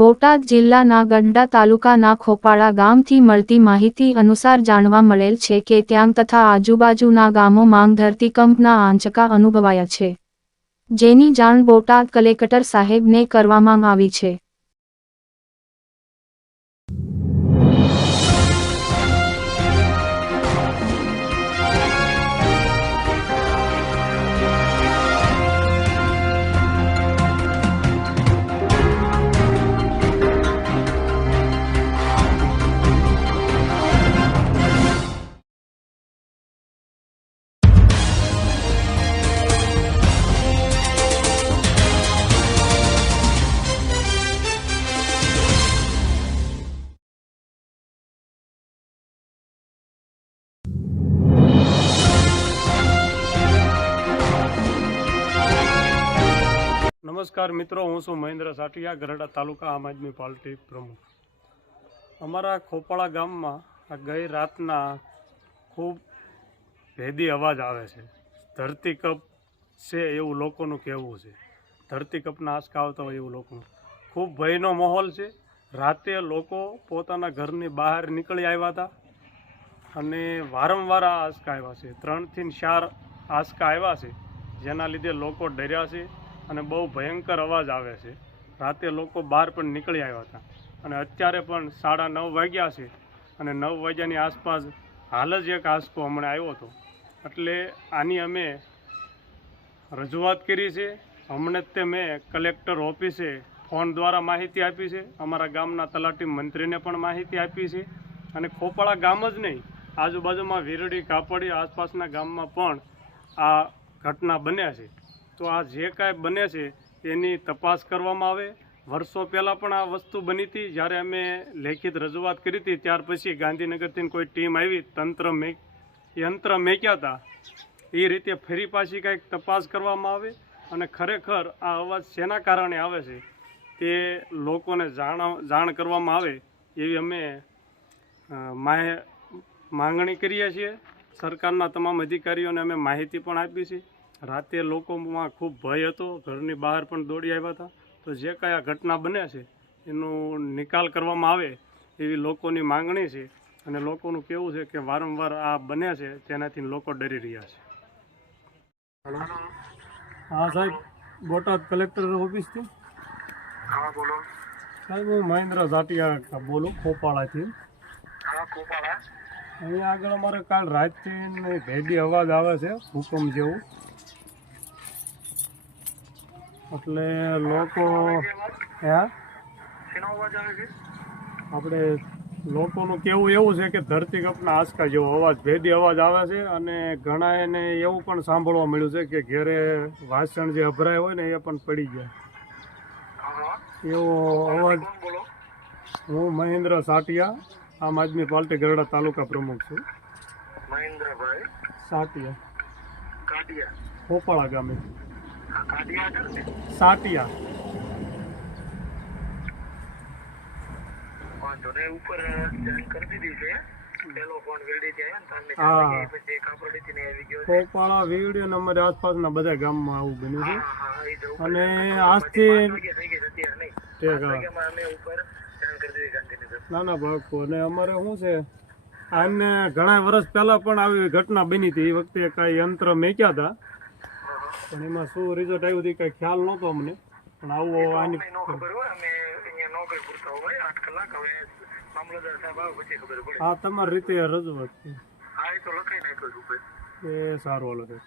બોટાદ જિલ્લાના ગઢડા તાલુકાના ખોપાળા ગામથી મળતી માહિતી અનુસાર જાણવા મળેલ છે કે ત્યાં તથા આજુબાજુના ગામોમાં ધરતીકંપના આંચકા અનુભવાયા છે, જેની જાણ બોટાદ કલેક્ટર સાહેબને કરવામાં આવી છે। नमस्कार मित्रों, हूँ छूं महेन्द्र साटिया, गढ़ડા तालुका आम आदमी पार्टी प्रमुख। अमरा खोपाड़ा गाम में गई रातना खूब भेदी अवाज आवे छे। धरतीकंप से एवं लोकोनुं कहेवुं छे। धरतीकंपना आंचका आवता होय एवुं लोकोनुं खूब भयनो माहोल छे। राते लोको पोताना घरनी बहार निकळी आव्या हता अने वारंवार आ आंचका आव्या छे। 3 થી 4 आंचका आव्या छे, जेना लीधे लोको डर्या छे અને બહુ ભયંકર અવાજ આવે છે। રાતે લોકો બહાર પણ નીકળી આવ્યા હતા અને અત્યારે પણ 9:30 વાગ્યા છે અને 9 વાગ્યાની આસપાસ હાલ જ એક આંચકો હમણાં આવ્યો હતો। એટલે આની અમે રજૂઆત કરી છે। હમણાં જ તે મેં કલેક્ટર ઓફિસે ફોન દ્વારા માહિતી આપી છે। અમારા ગામના તલાટી મંત્રીને પણ માહિતી આપી છે અને ખોપાળા ગામ જ નહીં, આજુબાજુમાં વીરડી, કાપડી, આસપાસના ગામમાં પણ આ ઘટના બને છે। તો આ જે કાંઈ બને છે એની તપાસ કરવામાં આવે। વર્ષો પહેલાં પણ આ વસ્તુ બની હતી, જ્યારે અમે લેખિત રજૂઆત કરી હતી ત્યાર પછી ગાંધીનગરથી કોઈ ટીમ આવી, યંત્ર મેક્યા હતા। એ રીતે ફરી પાછી કંઈક તપાસ કરવામાં આવે અને ખરેખર આ અવાજ શેના કારણે આવે છે તે લોકોને જાણ કરવામાં આવે એવી અમે માંગણી કરીએ છીએ। સરકારના તમામ અધિકારીઓને અમે માહિતી પણ આપી છે। રાતે લોકોમાં ખૂબ ભય હતો, ઘરની બહાર પણ દોડી આવ્યા હતા। તો જે કાંઈ આ ઘટના બને છે એનો નિકાલ કરવામાં આવે એવી લોકોની માંગણી છે અને લોકોનું કહેવું છે કે વારંવાર આ બને છે તેનાથી લોકો ડરી રહ્યા છે। હા સાહેબ, બોટાદ કલેક્ટર ઓફિસથી? હા બોલો સાહેબ, હું મહેન્દ્ર સાટિયા બોલું, ખોપાળાથી। હા ખોપાળા। અહીંયા આગળ અમારે કાલ રાતથી ભેદી અવાજ આવે છે, ભૂકંપ જેવું। એટલે લોકો આપણે લોકોનું કહેવું એવું છે કે ધરતીકંપના આંચકા જેવો અવાજ, ભેદી અવાજ આવે છે અને ઘણા એને એવું પણ સાંભળવા મળ્યું છે કે ઘેરે વાસણ જે અભરાય હોય ને એ પણ પડી ગયા, એવો અવાજ। હું મહેન્દ્ર સાટિયા, આમ આદમી પાર્ટી ગઢડા તાલુકા પ્રમુખ છું। મહેન્દ્રભાઈ સાટિયા, ખોપાળા ગામે। સાટિયા ઉપર કરી દીધી છે। પેલો ફોન વીરડી થી હા, પછી કાપડી થી આવી ગયો। ખોપાળા, વીરડી અને અમારી આસપાસના બધા ગામમાં આવું બન્યું છે અને આજથી નાના બાળકો અને અમારે શું છે, આને ઘણા વર્ષ પહેલા પણ આવી ઘટના બની હતી। એ વખતે કાંઈ યંત્ર મેક્યા હતા પણ એમાં શું રિઝલ્ટ આવ્યું હતું કાંઈ ખ્યાલ નહોતો અમને, પણ આવું આની હા તમારી રીતે રજૂઆત એ સારું, હાલો સાહેબ।